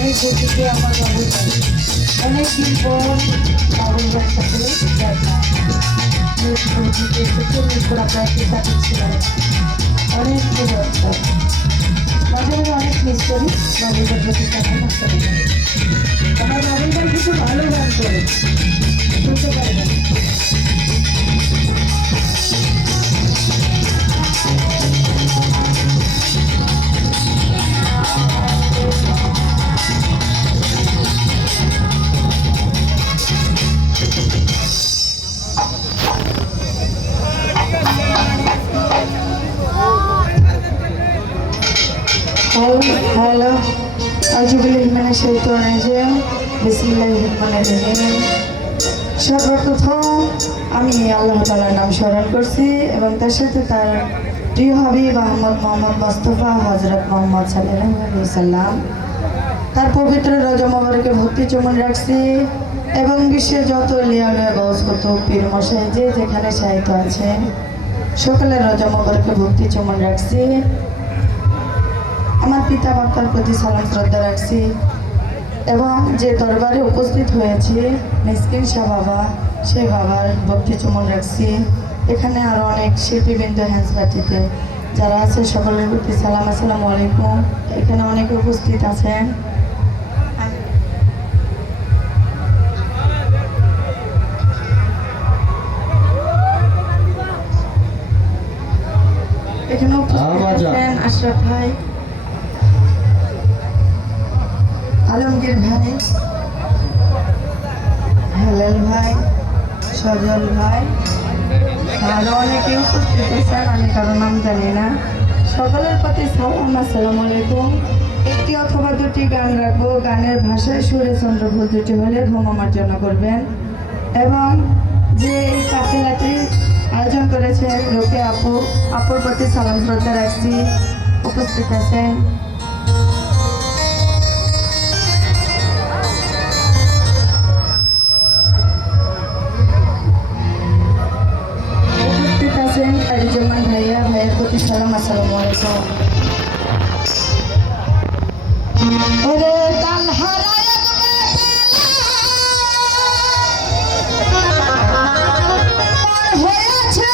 অনেক দেখেছি আমার বাবুর বাড়ি অনেকদিন পর বাবুর বাড়ির সাথে দেখা মিরপুরা প্রায় সাথে ছিলাম অনেক পরিবর্তন মাঝে মাঝে অনেক মিস করি বাবুর বাড়ির প্রতি কেমন আসতে আমার বাবুর বাড়ি কিছু ভালো গান করে শুনতে পারবেন হ্যালো সর্বপ্রথম আমি আল্লাহ তাআলার নাম স্মরণ করছি এবং তার সাথে তার প্রিয় হাবিব আহমদ মোহাম্মদ মোস্তফা হযরত মুহাম্মদ সাল্লাল্লাহু আলাইহি ওয়াসাল্লাম তার পবিত্র রজব মোবারকে ভক্তি চুম্বন রাখছি এবং বিশ্বের যত লিয়াউলিয়া গৌস কুতুব পীর মশাই যে যেখানে সাহিত্য আছে সকলের রজব মোবারকে ভক্তি চুম্বন রাখছি আমার পিতা মাতার প্রতি সালাম শ্রদ্ধা রাখছি এবং যে দরবারে উপস্থিত হয়েছি মিসকিন শাহ বাবা সেই বাবার ভক্তি চুম্বন রাখছি এখানে আরও অনেক শিল্পীবৃন্দ হ্যান্স পার্টিতে যারা আছে সকলের প্রতি সালাম আসসালামু আলাইকুম এখানে অনেকে উপস্থিত আছেন এখানে উপস্থিত আছেন আশরাফ ভাই আলমগীর ভাই হেলাল ভাই সজল ভাই আরও অনেকে উপস্থিত আছেন আমি কারো নাম জানি না সকলের প্রতি সালাম আসসালামু আলাইকুম একটি অথবা দুটি গান রাখবো গানের ভাষায় সুরে চন্দ্রফুল দুটি হলে ভ্রমমার্জনা করবেন এবং যে এই কাফেলাটি আয়োজন করেছেন লোকে আপুর প্রতি সালাম শ্রদ্ধা রাখছি উপস্থিত আছেন কারিজমান ভাইয়া ভাইয়ের প্রতি সালাম আসসালামু আলাইকুম ওরে তাল হারায় হয়েছে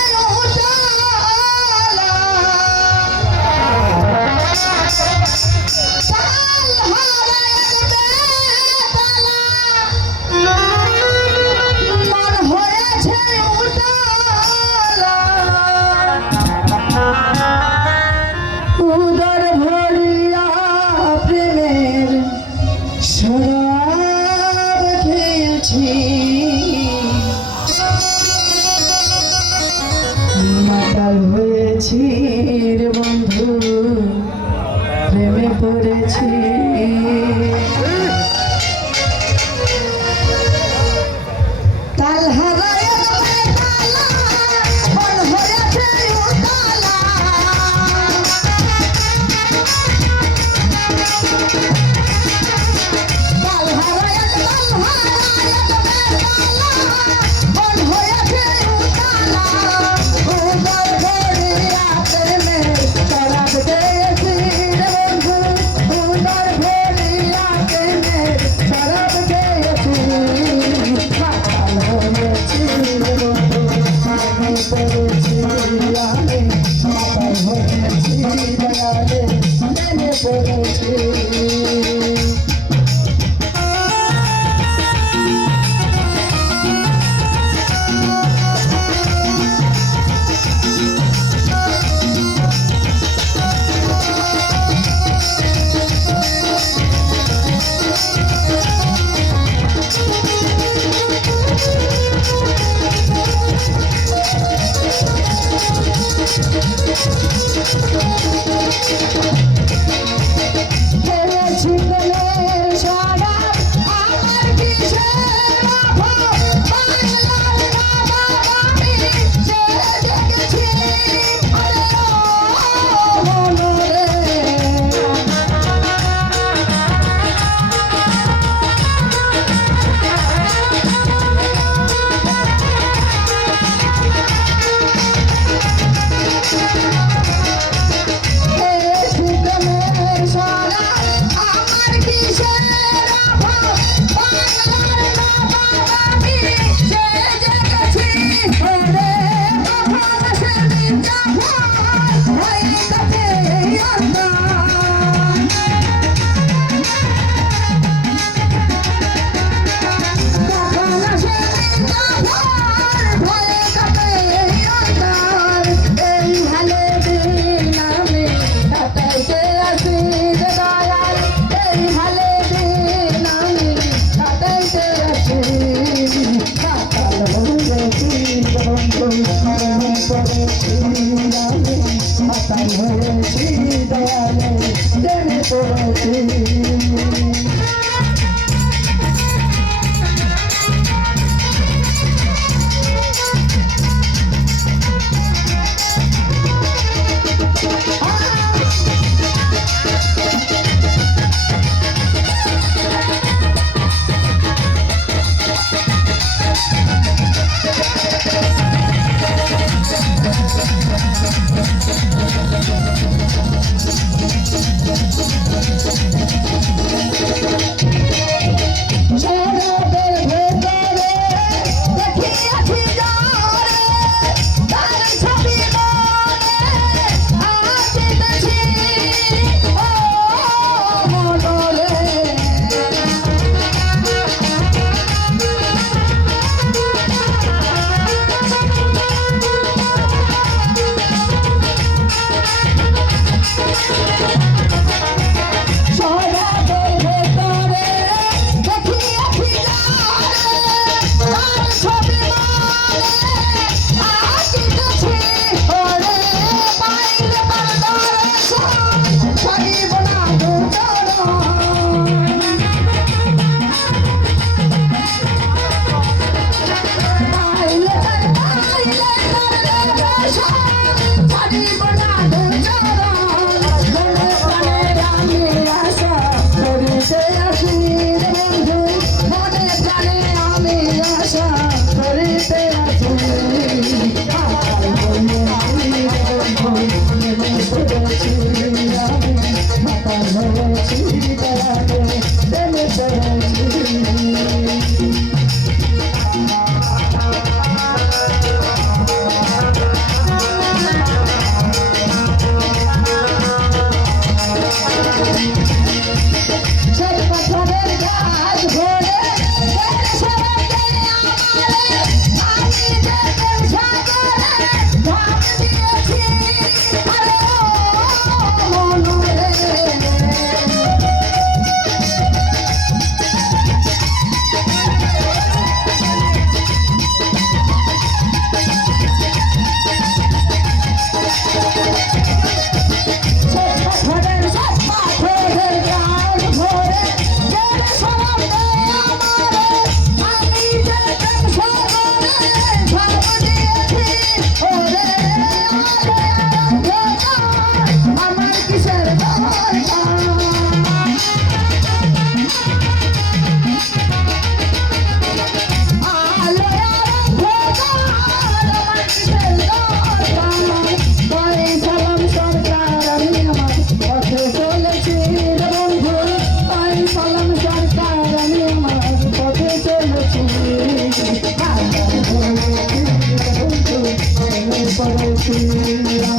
করেছি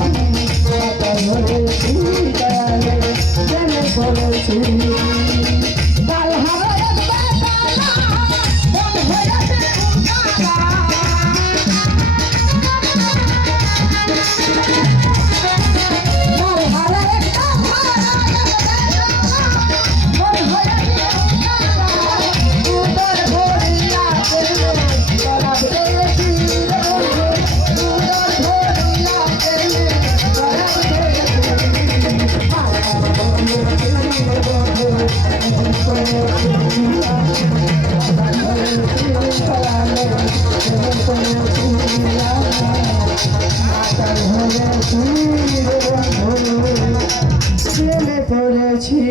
মাথা ধরেছি দয়ালে প্রেমে পড়েছি কাল হারায় বেতালা মন হয়েছে করেছি